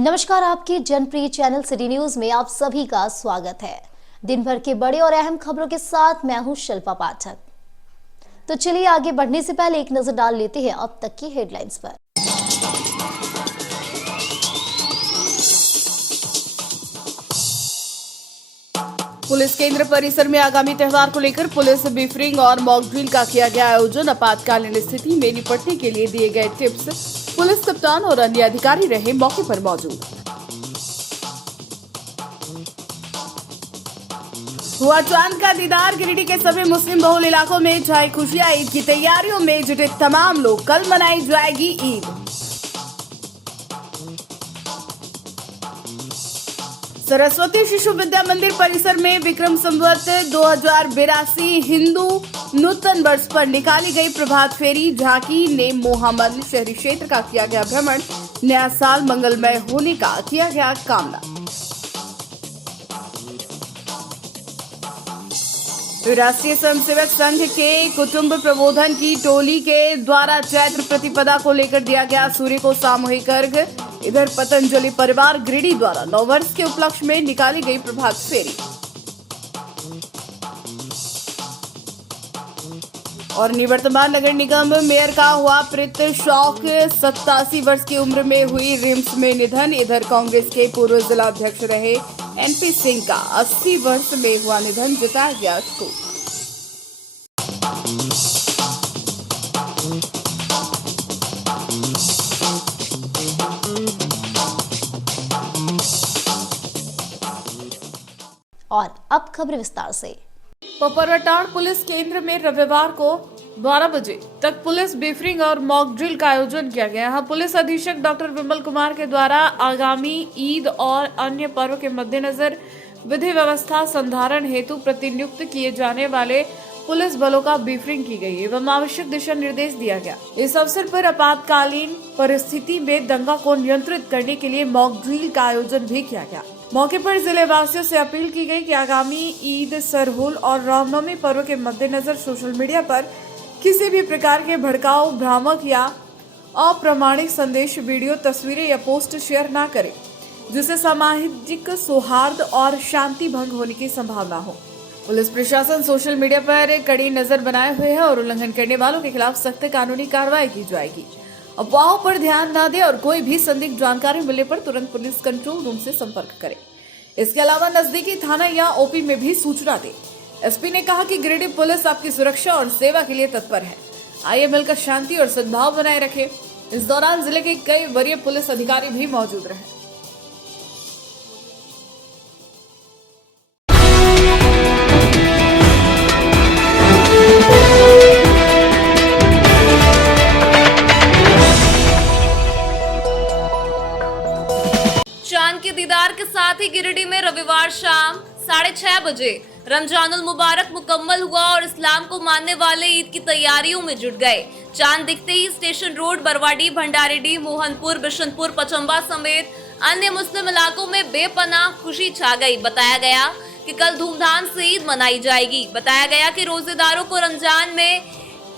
नमस्कार, आपके जनप्रिय channel city news में आप सभी का स्वागत है। दिन भर के बड़े और अहम खबरों के साथ मैं हूं शिल्पा पाठक। तो चलिए आगे बढ़ने से पहले एक नजर डाल लेते हैं अब तक की हेडलाइंस पर। पुलिस केंद्र परिसर में आगामी त्योहार को लेकर पुलिस ब्रीफिंग और मॉक ड्रिल का किया गया आयोजन। आपातकालीन स्थिति में निपटने के लिए दिए गए टिप्स। पुलिस कप्तान और अन्य अधिकारी रहे मौके पर मौजूद। हुआ चांद का दीदार। गिरिडीह के सभी मुस्लिम बहुल इलाकों में छाई खुशियां। ईद की तैयारियों में जुटे तमाम लोग। कल मनाई जाएगी ईद। सरस्वती शिशु विद्या मंदिर परिसर में विक्रम संवत 2082 हिंदू नूतन वर्ष पर निकाली गई प्रभात फेरी झांकी ने मोहम्मद शहरी क्षेत्र का किया गया भ्रमण। नया साल मंगलमय होने का किया गया कामना। राष्ट्रीय स्वयंसेवक संघ के कुटुंब प्रबोधन की टोली के द्वारा चैत्र प्रतिपदा को लेकर दिया गया सूर्य को सामूहिक अर्घ्य। इधर पतंजलि परिवार गिरिडीह द्वारा नववर्ष के उपलक्ष्य में निकाली गई प्रभात फेरी। और निवर्तमान नगर निगम मेयर का हुआ प्रीत शौक। 87 वर्ष की उम्र में हुई रिम्स में निधन। इधर कांग्रेस के पूर्व जिला अध्यक्ष रहे एनपी सिंह का 80 वर्ष में हुआ निधन। जताया गया शोक। और अब खबर विस्तार से। पपरटांड पुलिस केंद्र में रविवार को 12 बजे तक पुलिस ब्रीफिंग और मॉक ड्रिल का आयोजन किया गया। यहाँ पुलिस अधीक्षक डॉक्टर विमल कुमार के द्वारा आगामी ईद और अन्य पर्व के मद्देनजर विधि व्यवस्था संधारण हेतु प्रतिनियुक्त किए जाने वाले पुलिस बलों का ब्रीफिंग की गई एवं आवश्यक दिशा निर्देश दिया गया। इस अवसर पर आपातकालीन परिस्थिति में दंगा को नियंत्रित करने के लिए मॉक ड्रिल का आयोजन भी किया गया। मौके पर जिले वासियों से अपील की गई कि आगामी ईद, सरहुल और रामनवमी पर्व के मद्देनजर सोशल मीडिया पर किसी भी प्रकार के भड़काऊ, भ्रामक या अप्रामाणिक संदेश, वीडियो, तस्वीरें या पोस्ट शेयर न करें, जिससे सामाजिक सौहार्द और शांति भंग होने की संभावना हो। पुलिस प्रशासन सोशल मीडिया पर कड़ी नजर बनाए हुए है और उल्लंघन करने वालों के खिलाफ सख्त कानूनी कार्रवाई की जाएगी। अफवाहों पर ध्यान न दें और कोई भी संदिग्ध जानकारी मिलने पर तुरंत पुलिस कंट्रोल रूम से संपर्क करें। इसके अलावा नजदीकी थाना या ओपी में भी सूचना दें। एसपी ने कहा कि गिरिडीह पुलिस आपकी सुरक्षा और सेवा के लिए तत्पर है। आइए मिलकर शांति और सद्भाव बनाए रखें। इस दौरान जिले के कई वरीय पुलिस अधिकारी भी मौजूद रहे। चांद के दीदार के साथ ही गिरिडीह में रविवार शाम 6:30 बजे रमजानुल मुबारक मुकम्मल हुआ और इस्लाम को मानने वाले ईद की तैयारियों में जुट गए। चांद दिखते ही स्टेशन रोड, बरवाडीह, भंडारीडीह, मोहनपुर, बिशनपुर, पचम्बा समेत अन्य मुस्लिम इलाकों में बेपनाह खुशी छा गई। बताया गया कि कल धूमधाम से ईद मनाई जाएगी। बताया गया कि रोजेदारों को रमजान में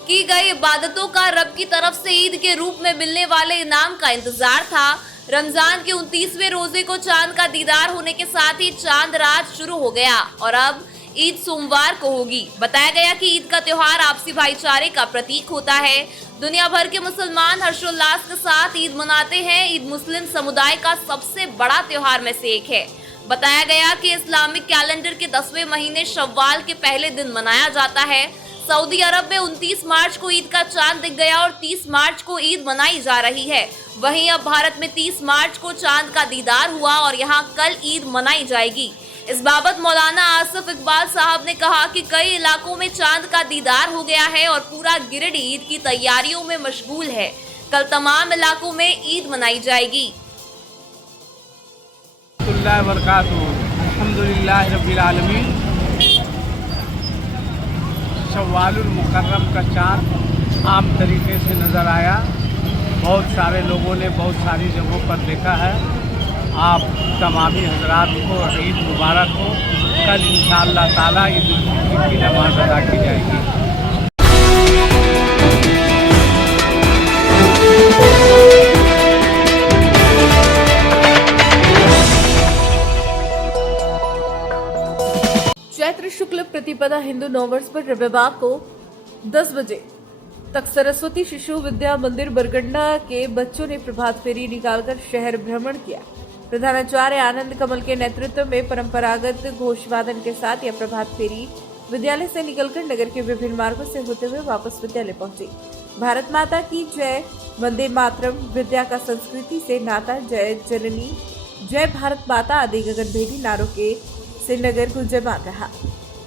की गई इबादतों का रब की तरफ से ईद के रूप में मिलने वाले इनाम का इंतजार था। रमजान के 29वें रोजे को चांद का दीदार होने के साथ ही चांद रात शुरू हो गया और अब ईद सोमवार को होगी। बताया गया कि ईद का त्योहार आपसी भाईचारे का प्रतीक होता है। दुनिया भर के मुसलमान हर्षोल्लास के साथ ईद मनाते हैं। ईद मुस्लिम समुदाय का सबसे बड़ा त्योहार में से एक है। बताया गया कि इस्लामिक कैलेंडर के 10वें महीने शव्वाल के पहले दिन मनाया जाता है। सऊदी अरब में 29 मार्च को ईद का चांद दिख गया और 30 मार्च को ईद मनाई जा रही है। वहीं अब भारत में 30 मार्च को चांद का दीदार हुआ और यहां कल ईद मनाई जाएगी। इस बाबत मौलाना आसिफ इकबाल साहब ने कहा कि कई इलाकों में चांद का दीदार हो गया है और पूरा गिरिडीह ईद की तैयारियों में मशगूल है। कल तमाम इलाकों में ईद मनाई जाएगी। अल्हम्दुलिल्लाह रब्बिल आलमीन। शव्वालुल मुकर्रम का चाँद आम तरीके से नज़र आया। बहुत सारे लोगों ने बहुत सारी जगहों पर देखा है। आप तमामी हजरात को ईद मुबारक हो। कल इंशाअल्लाह ताला ईद उल फितर की नमाज अदा की जाएगी। शुक्ल प्रतिपदा हिंदू नववर्ष पर रविवार को 10 बजे तक सरस्वती शिशु विद्या मंदिर बरगंडा के बच्चों ने प्रभात फेरी निकालकर शहर भ्रमण किया। प्रधानाचार्य आनंद कमल के नेतृत्व में परंपरागत घोषवादन के साथ यह प्रभात फेरी विद्यालय से निकलकर नगर के विभिन्न मार्गों से होते हुए वापस विद्यालय पहुंची। भारत माता की जय, वंदे मातरम, विद्या का संस्कृति से नाता, जय जननी, जय भारत माता आदि गगनभेदी नारों के से नगर गुंजयमान रहा।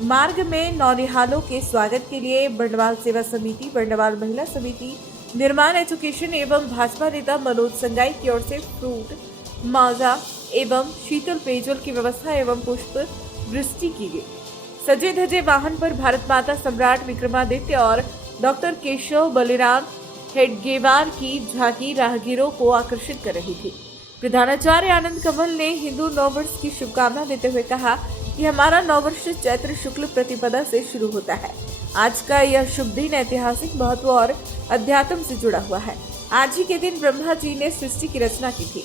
मार्ग में नौनिहालों के स्वागत के लिए बंडवाल सेवा समिति, बंडवाल महिला समिति, निर्माण एजुकेशन एवं भाजपा नेता मनोज संगाई की ओर से फ्रूट, माजा एवं शीतल पेयजल की व्यवस्था एवं पुष्प वृष्टि की गई। सजे धजे वाहन पर भारत माता सम्राट विक्रमादित्य और डॉक्टर केशव बलिराम हेडगेवार की झांकी राहगीरों को आकर्षित कर रही थी। प्रधानाचार्य आनंद कमल ने हिंदू नववर्ष की शुभकामना देते हुए कहा कि हमारा नववर्ष चैत्र शुक्ल प्रतिपदा से शुरू होता है। आज का यह शुभ दिन ऐतिहासिक महत्व और अध्यात्म से जुड़ा हुआ है। आज ही के दिन ब्रह्मा जी ने सृष्टि की रचना की थी।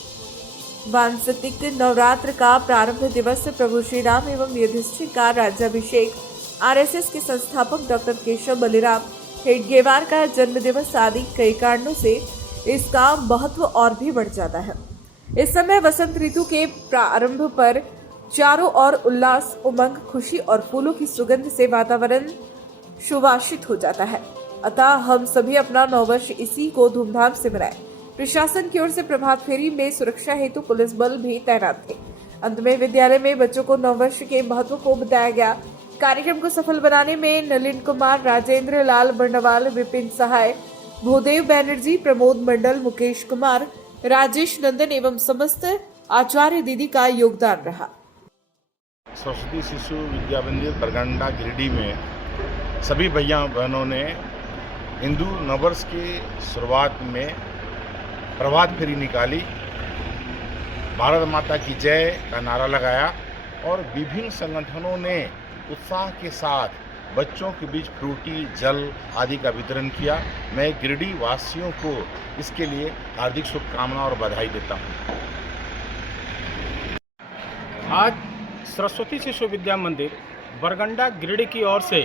वांसतिक नवरात्र का प्रारंभ दिवस प्रभु श्री राम एवं युधिष्ठिर का राज्याभिषेक, आरएसएस के संस्थापक डॉक्टर केशव बलिराम हेडगेवार का जन्म दिवस आदि कई कारणों से इसका महत्व और भी बढ़ जाता है। इस समय वसंत ऋतु के प्रारंभ पर चारों ओर उल्लास, उमंग, खुशी और फूलों की सुगंध से वातावरण सुवासित हो जाता है। अतः हम सभी अपना नववर्ष इसी को धूमधाम से मनाएं। प्रशासन की ओर से प्रभात फेरी में सुरक्षा हेतु पुलिस बल भी तैनात थे। अंत में विद्यालय में बच्चों को नववर्ष के महत्व को बताया गया। कार्यक्रम को सफल बनाने में नलिन कुमार, राजेंद्र लाल बंडवाल, विपिन सहाय, भूदेव बैनर्जी, प्रमोद मंडल, मुकेश कुमार, राजेश नंदन एवं समस्त आचार्य दीदी का योगदान रहा। सरस्वती शिशु विद्या मंदिर बरगंडा गिरिडीह में सभी भैया बहनों ने हिंदू नववर्ष की शुरुआत में प्रभात फेरी निकाली, भारत माता की जय का नारा लगाया और विभिन्न संगठनों ने उत्साह के साथ बच्चों के बीच फ्रूटी, जल आदि का वितरण किया। मैं गिरिडीह वासियों को इसके लिए हार्दिक शुभकामना और बधाई देता हूँ। आज सरस्वती शिशु विद्या मंदिर बरगंडा गिरिडीह की ओर से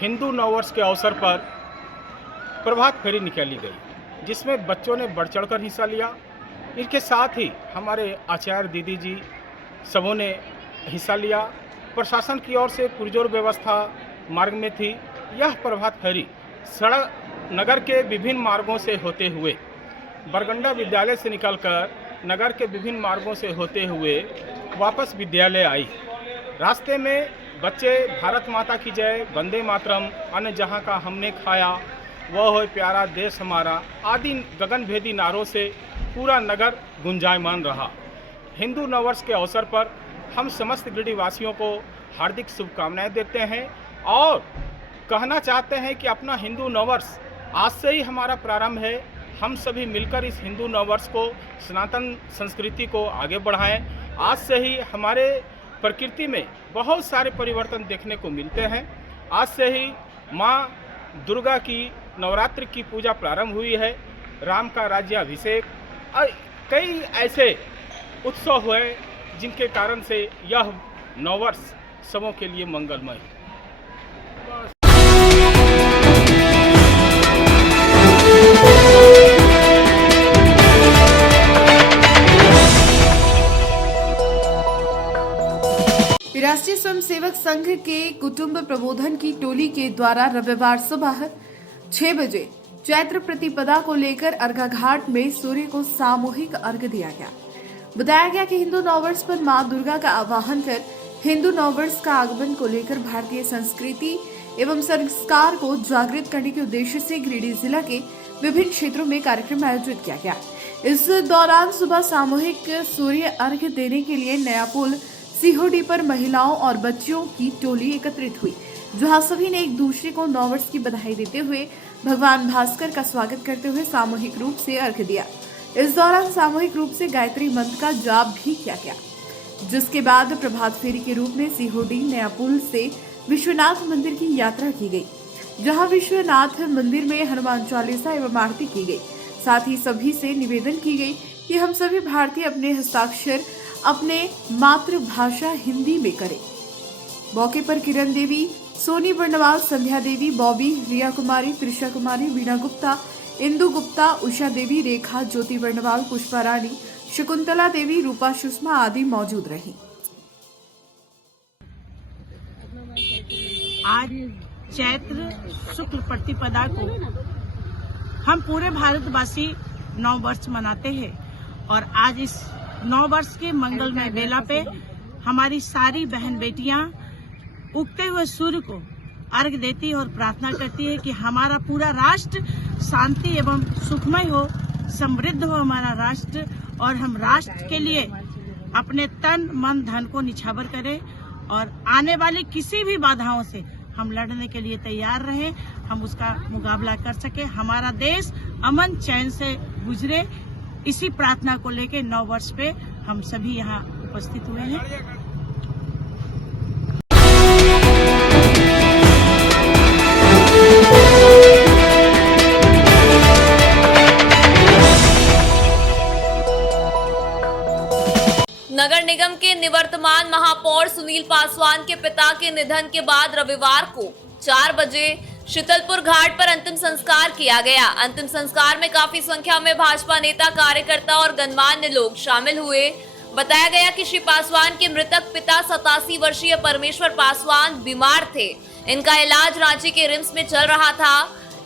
हिंदू नववर्ष के अवसर पर प्रभात फेरी निकाली गई, जिसमें बच्चों ने बढ़ चढ़कर हिस्सा लिया। इनके साथ ही हमारे आचार्य दीदी जी सबों ने हिस्सा लिया। प्रशासन की ओर से पुरजोर व्यवस्था मार्ग में थी। यह प्रभात फेरी सड़क नगर के विभिन्न मार्गों से होते हुए बरगंडा विद्यालय से निकलकर नगर के विभिन्न मार्गों से होते हुए वापस विद्यालय आई। रास्ते में बच्चे भारत माता की जय, वंदे मातरम, अन्य जहाँ का हमने खाया, वह हो प्यारा देश हमारा आदि गगनभेदी नारों से पूरा नगर गुंजायमान रहा। हिंदू नववर्ष के अवसर पर हम समस्त गिरिडीह वासियों को हार्दिक शुभकामनाएं देते हैं और कहना चाहते हैं कि अपना हिंदू नववर्ष आज से ही हमारा प्रारंभ है। हम सभी मिलकर इस हिंदू नववर्ष को, सनातन संस्कृति को आगे बढ़ाएं। आज से ही हमारे प्रकृति में बहुत सारे परिवर्तन देखने को मिलते हैं। आज से ही माँ दुर्गा की नवरात्रि की पूजा प्रारंभ हुई है, राम का राज्याभिषेक और कई ऐसे उत्सव हुए जिनके कारण से यह नववर्ष सबों के लिए मंगलमय है। राष्ट्रीय स्वयंसेवक संघ के कुटुंब प्रबोधन की टोली के द्वारा रविवार सुबह 6 बजे चैत्र प्रतिपदा को लेकर अर्घा घाट में सूर्य को सामूहिक अर्घ दिया गया। बताया गया कि हिंदू नववर्ष पर मां दुर्गा का आवाहन कर हिंदू नववर्ष का आगमन को लेकर भारतीय संस्कृति एवं संस्कार को जागृत करने के उद्देश्य से गिरिडीह जिला के विभिन्न क्षेत्रों में कार्यक्रम आयोजित किया गया। इस दौरान सुबह सामूहिक सूर्य अर्घ देने के लिए नया पुल सीहोडी पर महिलाओं और बच्चियों की टोली एकत्रित हुई, जहां सभी ने एक दूसरे को नववर्ष की बधाई देते हुए भगवान भास्कर का स्वागत करते हुए सामूहिक रूप से अर्घ दिया। इस दौरान सामूहिक रूप से गायत्री मंत्र का जाप भी किया गया, जिसके बाद प्रभात फेरी के रूप में सीहोडी नया पुल से विश्वनाथ मंदिर की यात्रा की गई, जहां विश्वनाथ मंदिर में हनुमान चालीसा एवं आरती की गई। साथ ही सभी से निवेदन की गई कि हम सभी भारतीय अपने हस्ताक्षर अपने मातृभाषा हिंदी में करें। मौके पर किरण देवी, सोनी बर्नवाल, संध्या देवी, बॉबी, रिया कुमारी, त्रिशा कुमारी, वीणा गुप्ता, इंदु गुप्ता, उषा देवी, रेखा, ज्योति बर्नवाल, पुष्पा रानी, शकुंतला देवी, रूपा सुषमा आदि मौजूद रहीं। आज चैत्र शुक्ल प्रतिपदा को हम पूरे भारतवासी नव वर्ष मनाते हैं और आज इस नव वर्ष के मंगलमय बेला पे हमारी सारी बहन बेटियां उगते हुए सूर्य को अर्घ देती और प्रार्थना करती है कि हमारा पूरा राष्ट्र शांति एवं सुखमय हो, समृद्ध हो हमारा राष्ट्र और हम राष्ट्र के लिए अपने तन मन धन को निछावर करें और आने वाली किसी भी बाधाओं से हम लड़ने के लिए तैयार रहें, हम उसका मुकाबला कर सके, हमारा देश अमन चैन से गुजरे। इसी प्रार्थना को लेकर नव वर्ष पे हम सभी यहाँ उपस्थित हुए हैं। नगर निगम के निवर्तमान महापौर सुनील पासवान के पिता के निधन के बाद रविवार को 4 बजे शीतलपुर घाट पर अंतिम संस्कार किया गया। अंतिम संस्कार में काफी संख्या में भाजपा नेता, कार्यकर्ता और गणमान्य लोग शामिल हुए। बताया गया कि श्री पासवान के मृतक पिता 87 वर्षीय परमेश्वर पासवान बीमार थे। इनका इलाज रांची के रिम्स में चल रहा था।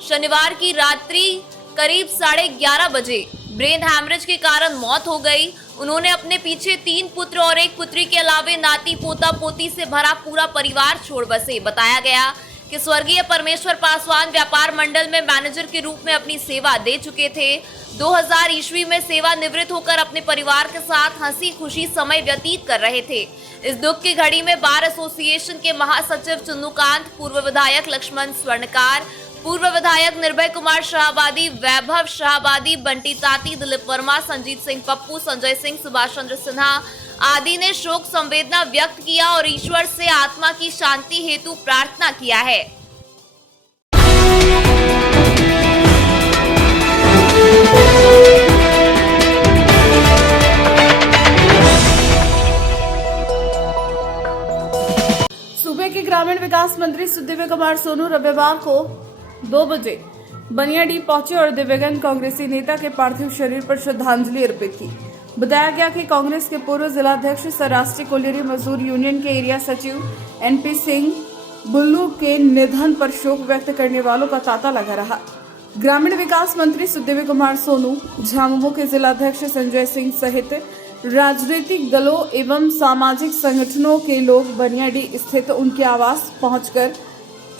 शनिवार की रात्रि करीब 11:30 बजे ब्रेन हैमरेज के कारण मौत हो गई। उन्होंने अपने पीछे 3 पुत्र और 1 पुत्री के अलावे नाती, पोता, पोती से भरा पूरा परिवार छोड़ बसे। बताया गया कि स्वर्गीय परमेश्वर पासवान व्यापार मंडल में मैनेजर के रूप में अपनी सेवा दे चुके थे। 2000 ईस्वी में सेवानिवृत्त होकर अपने परिवार के साथ हंसी खुशी समय व्यतीत कर रहे थे। इस दुख की घड़ी में बार एसोसिएशन के महासचिव चुन्नूकांत, पूर्व विधायक लक्ष्मण स्वर्णकार, पूर्व विधायक निर्भय कुमार शाहबादी, वैभव शाहबादी, बंटी ताती, दिलीप वर्मा, संजीत सिंह पप्पू, संजय सिंह, सुभाष चंद्र सिन्हा आदि ने शोक संवेदना व्यक्त किया और ईश्वर से आत्मा की शांति हेतु प्रार्थना किया है। सूबे के ग्रामीण विकास मंत्री सुदिव्य कुमार सोनू रविवार को 2 बजे बनियाडीह पहुंचे और दिव्यांग कांग्रेसी नेता के पार्थिव शरीर पर श्रद्धांजलि अर्पित की। बताया गया कि कांग्रेस के पूर्व जिलाध्यक्ष सह राष्ट्रीय कोलियरी मजदूर यूनियन के एरिया सचिव एनपी सिंह बुल्लू के निधन पर शोक व्यक्त करने वालों का तांता लगा रहा। ग्रामीण विकास मंत्री सुदिव्य कुमार सोनू, झामुमो के जिलाध्यक्ष संजय सिंह सहित राजनीतिक दलों एवं सामाजिक संगठनों के लोग बनियाडीह स्थित उनके आवास पहुंचकर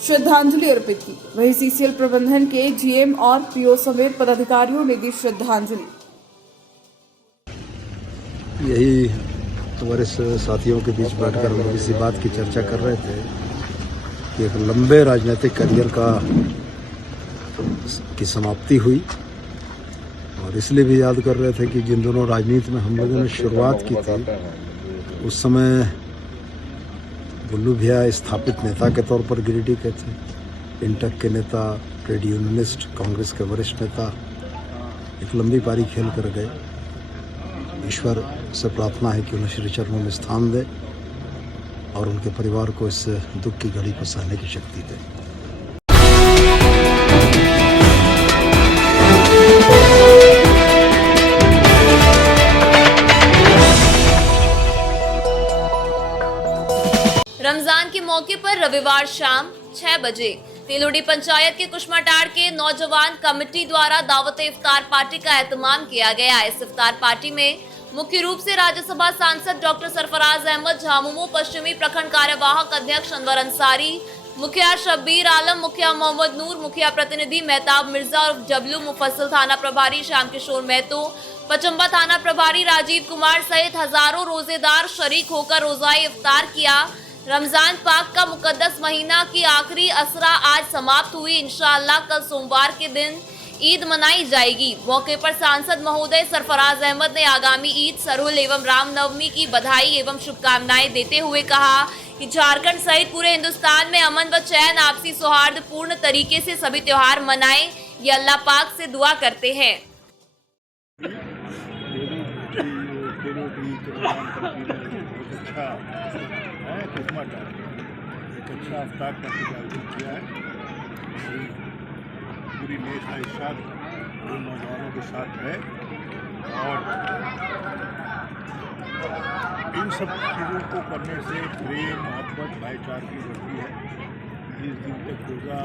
श्रद्धांजलि अर्पित की। वहीं सीसीएल प्रबंधन के जीएम और पीओ समेत पदाधिकारियों ने दी श्रद्धांजलि। यही तुम्हारे साथियों के बीच बैठकर हम इसी बात की चर्चा कर रहे थे कि एक लंबे राजनीतिक करियर की समाप्ति हुई और इसलिए भी याद कर रहे थे कि जिन दोनों राजनीति में हम लोगों ने शुरुआत की थी उस समय बुल्लू भैया स्थापित नेता के तौर पर गिरिडीह के थे, इंटक के नेता, ट्रेड यूनियनिस्ट, कांग्रेस के वरिष्ठ नेता, एक लंबी पारी खेल कर गए। ईश्वर से प्रार्थना है कि उन्हें श्री चरणों में स्थान दे और उनके परिवार को इस दुख की घड़ी को सहने की शक्ति दे। रमजान के मौके पर रविवार शाम 6 बजे तेलोडी पंचायत के कुशमाटाड़ के नौजवान कमेटी द्वारा दावत इफ्तार पार्टी का एहतमाम किया गया। इस इफ्तार पार्टी में मुख्य रूप से राज्यसभा सांसद डॉक्टर सरफराज अहमद, झामुमो पश्चिमी प्रखंड कार्यवाहक अध्यक्ष अनवर अंसारी, मुखिया शब्बीर आलम, मुखिया मोहम्मद नूर, मुखिया प्रतिनिधि मेहताब मिर्जा और डब्ल्यू, मुफस्सिल थाना प्रभारी श्याम किशोर महतो, पचम्बा थाना प्रभारी राजीव कुमार सहित हजारों रोजेदार शरीक होकर रोजाए इफ्तार किया। रमजान पाक का मुकद्दस महीना की आखिरी असरा आज समाप्त हुई। इंशाअल्लाह कल सोमवार के दिन ईद मनाई जाएगी। मौके पर सांसद महोदय सरफराज अहमद ने आगामी ईद, सरहुल एवं रामनवमी की बधाई एवं शुभकामनाएं देते हुए कहा कि झारखंड सहित पूरे हिंदुस्तान में अमन व चैन, आपसी सौहार्द पूर्ण तरीके से सभी त्योहार मनाएं, ये अल्लाह पाक से दुआ करते हैं। अच्छा अफ्तार का आयोजन किया है। पूरी मेज का इशार उन नौजवानों के साथ है और इन सब चीज़ों को करने से प्रेम, मोहब्बत, भाईचारगी बढ़ती है। 20 दिन तक रोज़ा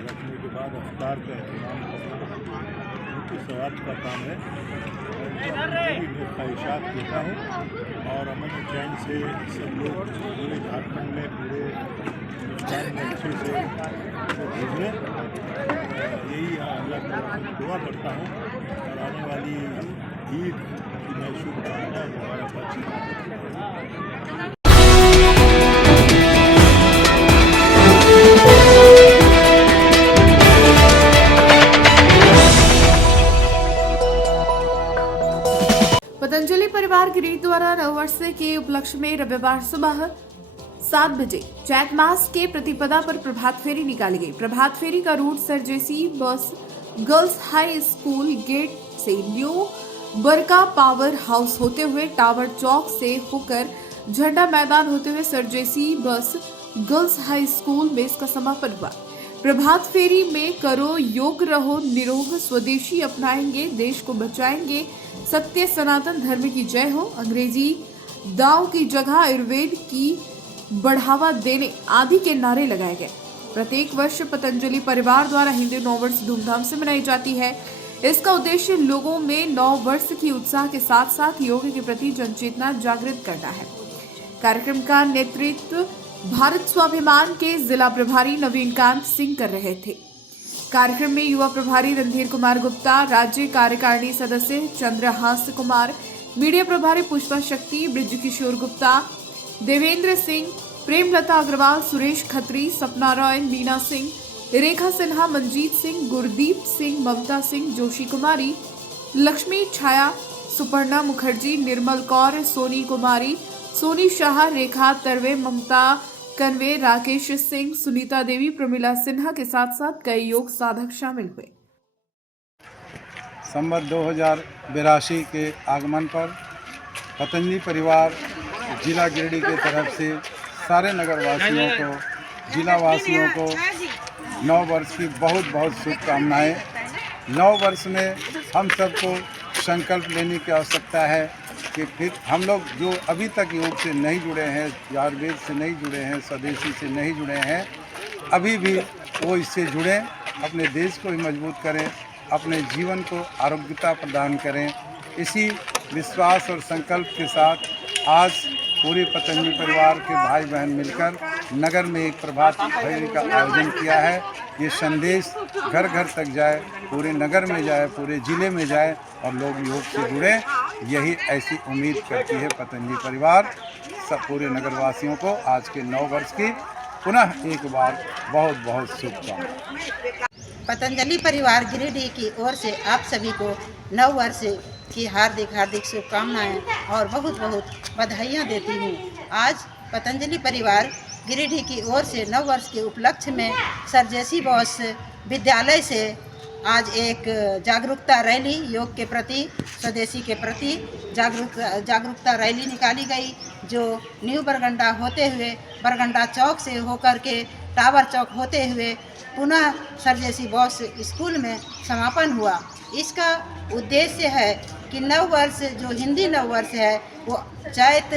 रखने के बाद अफ्तार का एहतमाम करना उनके सवाब का काम है। पूरी मेज का इशार देता हूँ और अमन चैन से सब लोग पूरे झारखंड में, पूरे हिंदुस्तान में अच्छे से गुजरे। यही अल्लाह ताला से दुआ करता हूँ और आने वाली ईद की मैं शुभकामनाएं मुबारकबाद। पतंजलि परिवार गिरी द्वारा नववर्ष के उपलक्ष्य में रविवार सुबह 7 बजे चैत मास के प्रतिपदा पर प्रभात फेरी निकाली गई। प्रभात फेरी का रूट सर जेसी बस गर्ल्स हाई स्कूल गेट से न्यू बरका पावर हाउस होते हुए टावर चौक से होकर झंडा मैदान होते हुए सर जेसी बस गर्ल्स हाई स्कूल में इसका समापन हुआ। प्रभात फेरी में करो योग, रहो निरोग, स्वदेशी अपनाएंगे, देश को बचाएंगे, सत्य सनातन धर्म की जय हो, अंग्रेजी दाव की जगह आयुर्वेद की बढ़ावा देने आदि के नारे लगाए गए। प्रत्येक वर्ष पतंजलि परिवार द्वारा हिंदू नववर्ष धूमधाम से मनाई जाती है। इसका उद्देश्य लोगों में नव वर्ष की उत्साह के साथ साथ योग के प्रति जनचेतना जागृत करना है। कार्यक्रम का नेतृत्व भारत स्वाभिमान के जिला प्रभारी नवीनकांत सिंह कर रहे थे। कार्यक्रम में युवा प्रभारी रणधीर कुमार गुप्ता, राज्य कार्यकारिणी सदस्य चंद्रहास कुमार, मीडिया प्रभारी पुष्पा शक्ति, ब्रिजकिशोर गुप्ता, देवेंद्र सिंह, प्रेमलता अग्रवाल, सुरेश खत्री, सपना रॉय, मीना सिंह, रेखा सिन्हा, मंजीत सिंह, गुरदीप सिंह, ममता सिंह, जोशी कुमारी, लक्ष्मी छाया, सुपर्णा मुखर्जी, निर्मल कौर, सोनी कुमारी, सोनी शाह, रेखा तरवे, ममता कन्वे, राकेश सिंह, सुनीता देवी, प्रमिला सिन्हा के साथ साथ कई योग साधक शामिल हुए। संवत 2082 के आगमन पर पतंजलि परिवार जिला गिरिडीह की तरफ से सारे नगरवासियों को, जिला वासियों को नव वर्ष की बहुत बहुत शुभकामनाएं। नव वर्ष में हम सबको संकल्प लेने की आवश्यकता है कि फिर हम लोग जो अभी तक योग से नहीं जुड़े हैं, आयुर्वेद से नहीं जुड़े हैं, स्वदेशी से नहीं जुड़े हैं, अभी भी वो इससे जुड़ें, अपने देश को भी मजबूत करें, अपने जीवन को आरोग्यता प्रदान करें। इसी विश्वास और संकल्प के साथ आज पूरे पतंजलि परिवार के भाई बहन मिलकर नगर में एक प्रभात फेरी का आयोजन किया है। ये संदेश घर घर तक जाए, पूरे नगर में जाए, पूरे ज़िले में जाए और लोग योग से जुड़ें। यही ऐसी उम्मीद करती है पतंजलि परिवार। सब पूरे नगरवासियों को आज के नव वर्ष की पुनः एक बार बहुत बहुत शुभकामनाएं। पतंजलि परिवार गिरिडीह की ओर से आप सभी को नव वर्ष की हार्दिक हार्दिक शुभकामनाएं और बहुत बहुत बधाइयाँ देती हूँ। आज पतंजलि परिवार गिरिडीह की ओर से नव वर्ष के उपलक्ष्य में सर जेसी बॉस विद्यालय से आज एक जागरूकता रैली, योग के प्रति, स्वदेशी के प्रति जागरूकता रैली निकाली गई, जो न्यू बरगंडा होते हुए बरगंडा चौक से होकर के टावर चौक होते हुए पुनः सर जेसी बॉस स्कूल में समापन हुआ। इसका उद्देश्य है कि नव वर्ष जो हिंदी नव वर्ष है वो चैत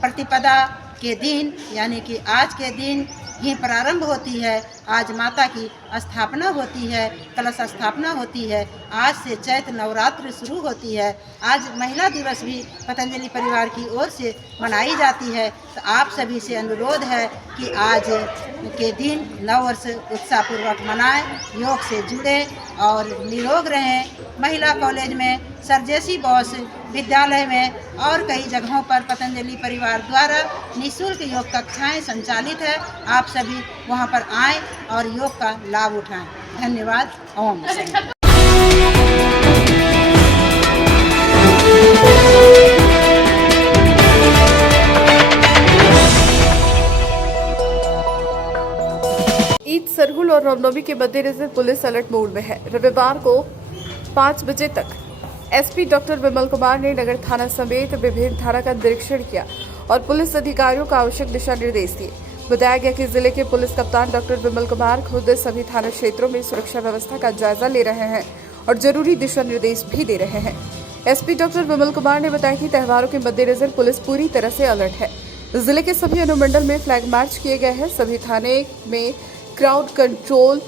प्रतिपदा के दिन यानी कि आज के दिन ही प्रारंभ होती है। आज माता की स्थापना होती है, कलश स्थापना होती है। आज से चैत नवरात्र शुरू होती है। आज महिला दिवस भी पतंजलि परिवार की ओर से मनाई जाती है। तो आप सभी से अनुरोध है कि आज के दिन नववर्ष उत्साहपूर्वक मनाएं, योग से जुड़ें और निरोग रहें। महिला कॉलेज में, सर जेसी बॉस विद्यालय में और कई जगहों पर पतंजलि परिवार द्वारा निःशुल्क योग कक्षाएं संचालित है। आप सभी वहां पर आएं और योग का लाभ उठाएं। धन्यवाद। ओम शांति। ईद, सरहुल और रामनवमी के मद्देनजर पुलिस अलर्ट मोड में है। रविवार को 5 बजे तक एसपी डॉक्टर विमल कुमार ने नगर थाना समेत विभिन्न थाना का निरीक्षण किया और पुलिस अधिकारियों को आवश्यक दिशा निर्देश दिए। बताया गया कि जिले के पुलिस कप्तान डॉक्टर विमल कुमार खुद सभी थाना क्षेत्रों में सुरक्षा व्यवस्था का जायजा ले रहे हैं और जरूरी दिशा निर्देश भी दे रहे हैं। एसपी डॉक्टर विमल कुमार ने बताया कि त्योहारों के मद्देनजर पुलिस पूरी तरह से अलर्ट है। जिले के सभी अनुमंडल में फ्लैग मार्च किए गए हैं। सभी थाने में क्राउड कंट्रोल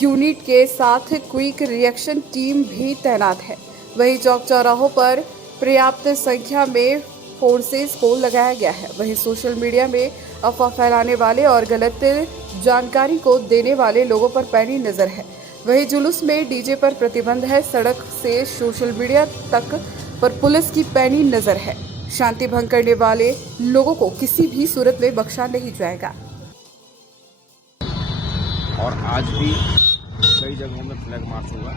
यूनिट के साथ क्विक रिएक्शन टीम भी तैनात है। वहीं चौक चौराहों पर पर्याप्त संख्या में फोर्सेस को लगाया गया है। वहीं सोशल मीडिया में अफवाह फैलाने वाले और गलत जानकारी को देने वाले लोगों पर पैनी नजर है। वहीं जुलूस में डीजे पर प्रतिबंध है। सड़क से सोशल मीडिया तक पर पुलिस की पैनी नजर है। शांति भंग करने वाले लोगों को किसी भी सूरत में बख्शा नहीं जाएगा। और आज भी कई जगहों में फ्लैग मार्च हुआ।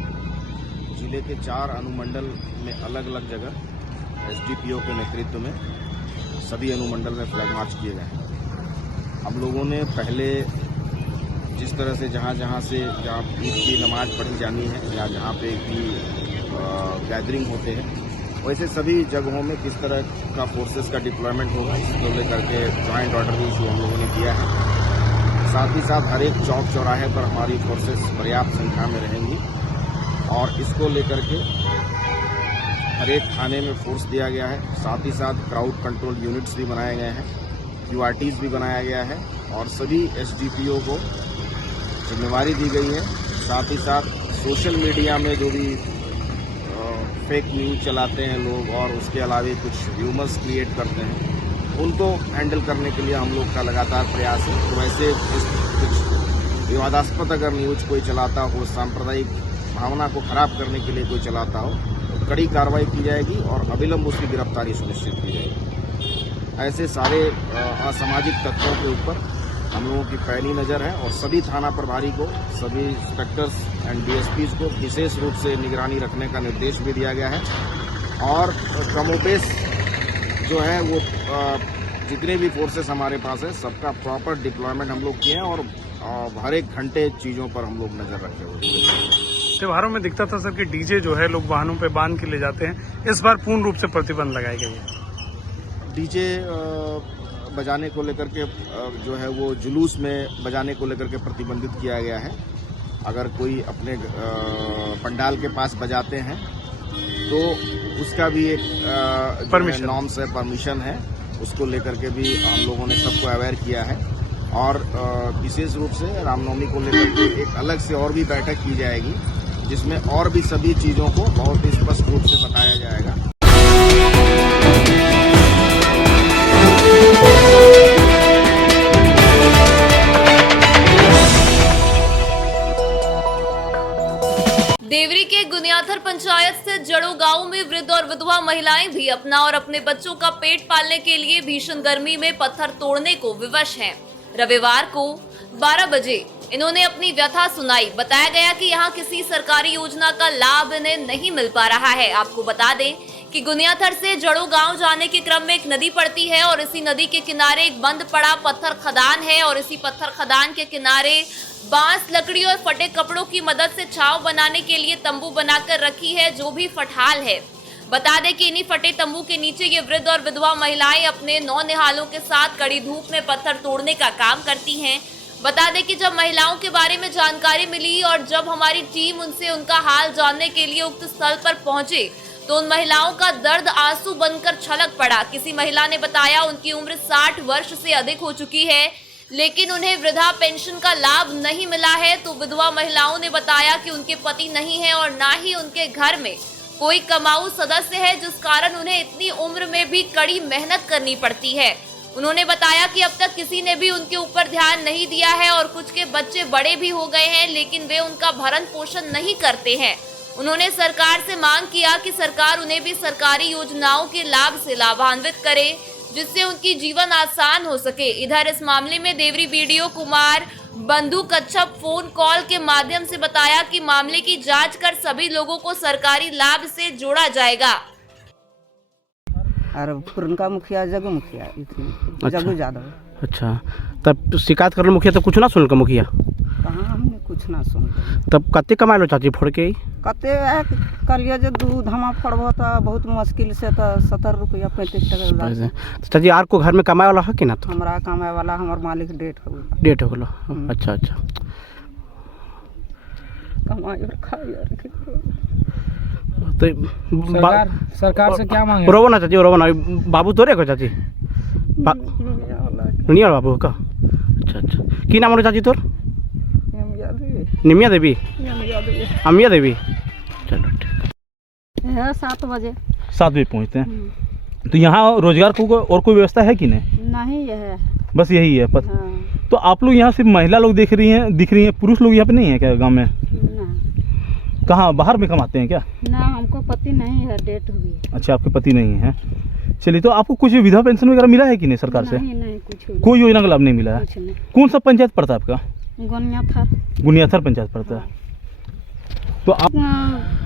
जिले के 4 अनुमंडल में अलग अलग जगह एसडीपीओ के नेतृत्व में सभी अनुमंडल में फ्लैग मार्च किए गए हैं। हम लोगों ने पहले जिस तरह से जहाँ ईद की नमाज पढ़ी जानी है या जहाँ पे भी गैदरिंग होते हैं, वैसे सभी जगहों में किस तरह का फोर्सेस का डिप्लॉयमेंट होगा, इसको लेकर के जॉइंट ऑर्डर भी इशू हम लोगों ने किया है। साथ ही साथ हर एक चौक चौराहे पर हमारी फोर्सेस पर्याप्त संख्या में रहेंगी और इसको लेकर के हर एक थाने में फोर्स दिया गया है। साथ ही साथ क्राउड कंट्रोल यूनिट्स भी बनाए गए हैं, QRTs भी बनाया गया है और सभी SDPO को जिम्मेवारी दी गई है। साथ ही साथ सोशल मीडिया में जो भी फेक न्यूज चलाते हैं लोग और उसके अलावा कुछ र्यूमर्स क्रिएट करते हैं, उनको हैंडल करने के लिए हम लोग का लगातार प्रयास है। तो वैसे कुछ विवादास्पद अगर न्यूज कोई चलाता हो, सांप्रदायिक भावना को खराब करने के लिए कोई चलाता हो, तो कड़ी कार्रवाई की जाएगी और अविलंब उसकी गिरफ्तारी सुनिश्चित की जाएगी। ऐसे सारे असामाजिक तत्वों के ऊपर हम लोगों की पैनी नज़र है और सभी थाना प्रभारी को, सभी इंस्पेक्टर्स एंड DSPs को विशेष रूप से निगरानी रखने का निर्देश भी दिया गया है। और क्रमोपेश जो है वो जितने भी फोर्सेस हमारे पास है सबका प्रॉपर डिप्लॉयमेंट हम लोग किए हैं और हर एक घंटे चीज़ों पर हम लोग नज़र रखे हुए हैं। त्योहारों में दिखता था सर कि डीजे जो है लोग वाहनों पे बांध के ले जाते हैं, इस बार पूर्ण रूप से प्रतिबंध लगाई गई है। डीजे बजाने को लेकर के जो है वो जुलूस में बजाने को लेकर के प्रतिबंधित किया गया है। अगर कोई अपने पंडाल के पास बजाते हैं तो उसका भी एक नॉर्म्स है, परमिशन है, उसको लेकर के भी हम लोगों ने सबको अवेयर किया है। और विशेष रूप से रामनवमी को लेकर के एक अलग से और भी बैठक की जाएगी जिसमें और भी सभी चीज़ों को बहुत ही स्पष्ट रूप से बताया जाएगा। देवरी के गुनियाथर पंचायत स्थित जड़ो गांव में वृद्ध और विधवा महिलाएं भी अपना और अपने बच्चों का पेट पालने के लिए भीषण गर्मी में पत्थर तोड़ने को विवश हैं। रविवार को 12 बजे इन्होंने अपनी व्यथा सुनाई। बताया गया कि यहाँ किसी सरकारी योजना का लाभ इन्हें नहीं मिल पा रहा है। आपको बता दें कि गुनियाथर से जड़ो गांव जाने के क्रम में एक नदी पड़ती है और इसी नदी के किनारे एक बंद पड़ा पत्थर खदान है और इसी पत्थर खदान के किनारे बांस, लकड़ी और फटे कपड़ों की मदद से छांव बनाने के लिए तंबू बनाकर रखी है, जो भी फटहाल है। बता दें कि इन्हीं फटे तंबू के नीचे ये वृद्ध और विधवा महिलाएं अपने नौनिहालों के साथ कड़ी धूप में पत्थर तोड़ने का काम करती हैं। बता दें कि जब महिलाओं के बारे में जानकारी मिली और जब हमारी टीम उनसे उनका हाल जानने के लिए उक्त स्थल पर पहुंचे तो उन महिलाओं का दर्द आंसू बनकर छलक पड़ा। किसी महिला ने बताया उनकी उम्र 60 वर्ष से अधिक हो चुकी है, लेकिन उन्हें वृद्धा पेंशन का लाभ नहीं मिला है। तो विधवा महिलाओं ने बताया कि उनके पति नहीं है और ना ही उनके घर में कोई कमाऊ सदस्य है, जिस कारण उन्हें इतनी उम्र में भी कड़ी मेहनत करनी पड़ती है। उन्होंने बताया कि अब तक किसी ने भी उनके ऊपर ध्यान नहीं दिया है और कुछ के बच्चे बड़े भी हो गए हैं, लेकिन वे उनका भरण पोषण नहीं करते हैं। उन्होंने सरकार से मांग किया कि सरकार उन्हें भी सरकारी योजनाओं के लाभ से लाभान्वित करे, जिससे उनकी जीवन आसान हो सके। इधर इस मामले में देवरी BDO कुमार बंधु कच्छप फोन कॉल के माध्यम से बताया कि मामले की जांच कर सभी लोगों को सरकारी लाभ से जोड़ा जाएगा। और पुरनका मुखिया जगू मुखिया जगू यादव। अच्छा, तब शिकायत कर मुखिया तो कुछ ना सुन मुखिया कहाँ हमने कुछ ना सुन। तब कते कमाए लो चाची फोड़ के कते कलिए जो दूध हम फड़ब तो बहुत मुश्किल से तो 70 रुपया 35 टका। चाची आर को घर में कमाए वाला है कि ना? तो हमारा कमाए वाला हमार मालिक डेट हो गलो। अच्छा अच्छा। कमाई और खाई और तो सरकार से क्या मांगे? रोबो ना चाची, रोबो ना। बाबू तोरे को चाची? दुनिया बाबू का? अच्छा अच्छा। की नाम है चाची तोर? निमिया देवी। अमिया देवी। चलो ठीक। 7 बजे 7 बजे पहुँचते हैं। तो यहाँ रोजगार को और कोई व्यवस्था है कि नहीं? नहीं है, बस यही है। हाँ। तो आप लोग यहाँ सिर्फ महिला लोग दिख रही हैं, पुरुष लोग यहाँ पे नहीं है क्या गांव में? कहाँ बाहर में कमाते हैं क्या? ना, हमको पति नहीं है, डेट हुई है। अच्छा, आपके पति नहीं है। चलिए, तो आपको कुछ विधवा पेंशन वगैरह मिला है कि नहीं सरकार से? नहीं कुछ कोई योजना का लाभ नहीं मिला है? कौन सा पंचायत पड़ता है आपका? गुनियाथर पंचायत पड़ता है। तो आप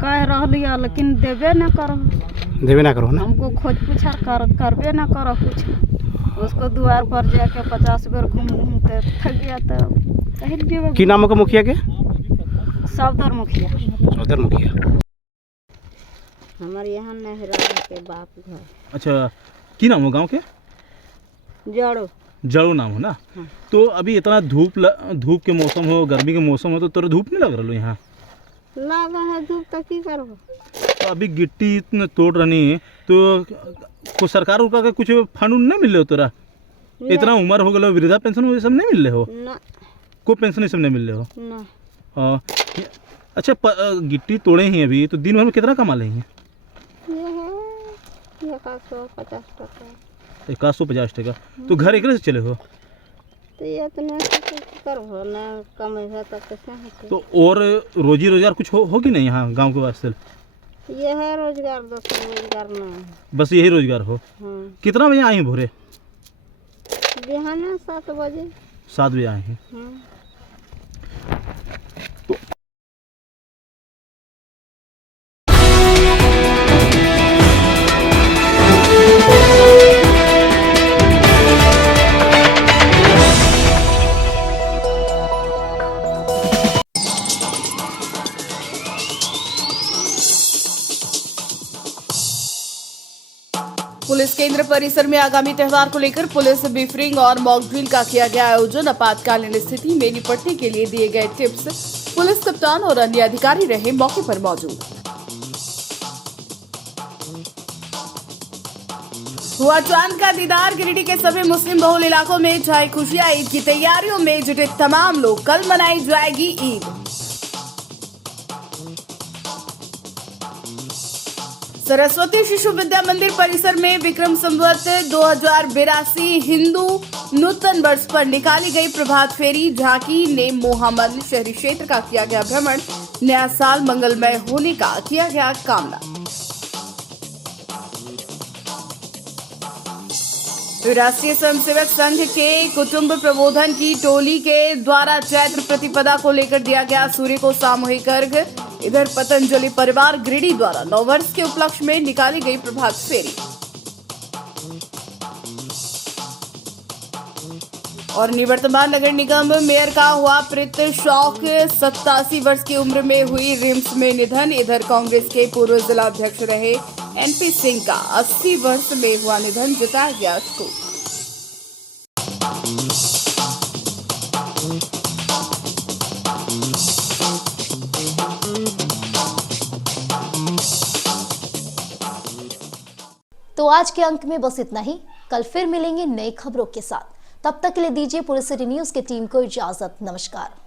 कह रहा लेकिन देवे ना करो ना, हमको खोज पूछा करबे ना करो कुछ। उसको द्वार पर जाके 50 बेर घूमते थक गया। तो की नाम का मुखिया के? सौदर मुखिया। हमारे यहाँ नहरा के बाप घर। अच्छा, की नाम हो गांव के? जड़ो नाम हो ना। हाँ। तो अभी इतना धूप के मौसम हो, गर्मी के मौसम हो, तो तोरा धूप नहीं लग रहा यहाँ? लगा है धूप तो की करबो। तो अभी गिट्टी इतने तोड़ रही तो कुछ सरकार का कुछ फंड नहीं मिल रहे हो तोरा? इतना उम्र हो गया, वृद्धा पेंशन वो सब नहीं मिल रहे हो? ना, कोई पेंशन सब नहीं मिल रहे हो? ना। अच्छा, गिट्टी तोड़े ही अभी, तो दिन भर में कितना कमा लेंगे? ये है 150 टका। 150 टका। तो घर एक से चले हो? तो ये इतना करबो ना, कमेगा तो कैसे होते। तो और रोजी रोजगार कुछ होगी नहीं यहाँ गांव के वास्ते? ये है रोजगार, दूसरा रोजगार ना, बस यही रोजगार हो। हाँ। कितना बजे आई भोरे? बिहान 7 बजे। 7 बजे आए हैं। पुलिस केंद्र परिसर में आगामी त्योहार को लेकर पुलिस ब्रीफिंग और मॉक ड्रिल का किया गया आयोजन। आपातकालीन स्थिति में निपटने के लिए दिए गए टिप्स। पुलिस कप्तान और अन्य अधिकारी रहे मौके पर मौजूद। हुआ चांद का दीदार। गिरिडीह के सभी मुस्लिम बहुल इलाकों में छाई खुशियां। ईद की तैयारियों में जुटे तमाम लोग। कल मनाई जाएगी ईद। सरस्वती शिशु विद्या मंदिर परिसर में विक्रम संवत 2082 हिंदू नूतन वर्ष पर निकाली गई प्रभात फेरी झांकी ने मोहामल शहरी क्षेत्र का किया गया भ्रमण। नया साल मंगलमय होने का किया गया कामना। राष्ट्रीय स्वयंसेवक संघ के कुटुंब प्रबोधन की टोली के द्वारा चैत्र प्रतिपदा को लेकर दिया गया सूर्य को सामूहिक अर्घ्य। इधर पतंजलि परिवार गिरिडीह द्वारा नववर्ष के उपलक्ष्य में निकाली गई प्रभात फेरी। और निवर्तमान नगर निगम मेयर का हुआ प्रीत शौक। 87 वर्ष की उम्र में हुई रिम्स में निधन। इधर कांग्रेस के पूर्व जिला अध्यक्ष रहे एनपी सिंह का 80 वर्ष में हुआ निधन। जताया गया शोक। तो आज के अंक में बस इतना ही। कल फिर मिलेंगे नई खबरों के साथ। तब तक के लिए दीजिए पूरे सिटी न्यूज की टीम को इजाजत। नमस्कार।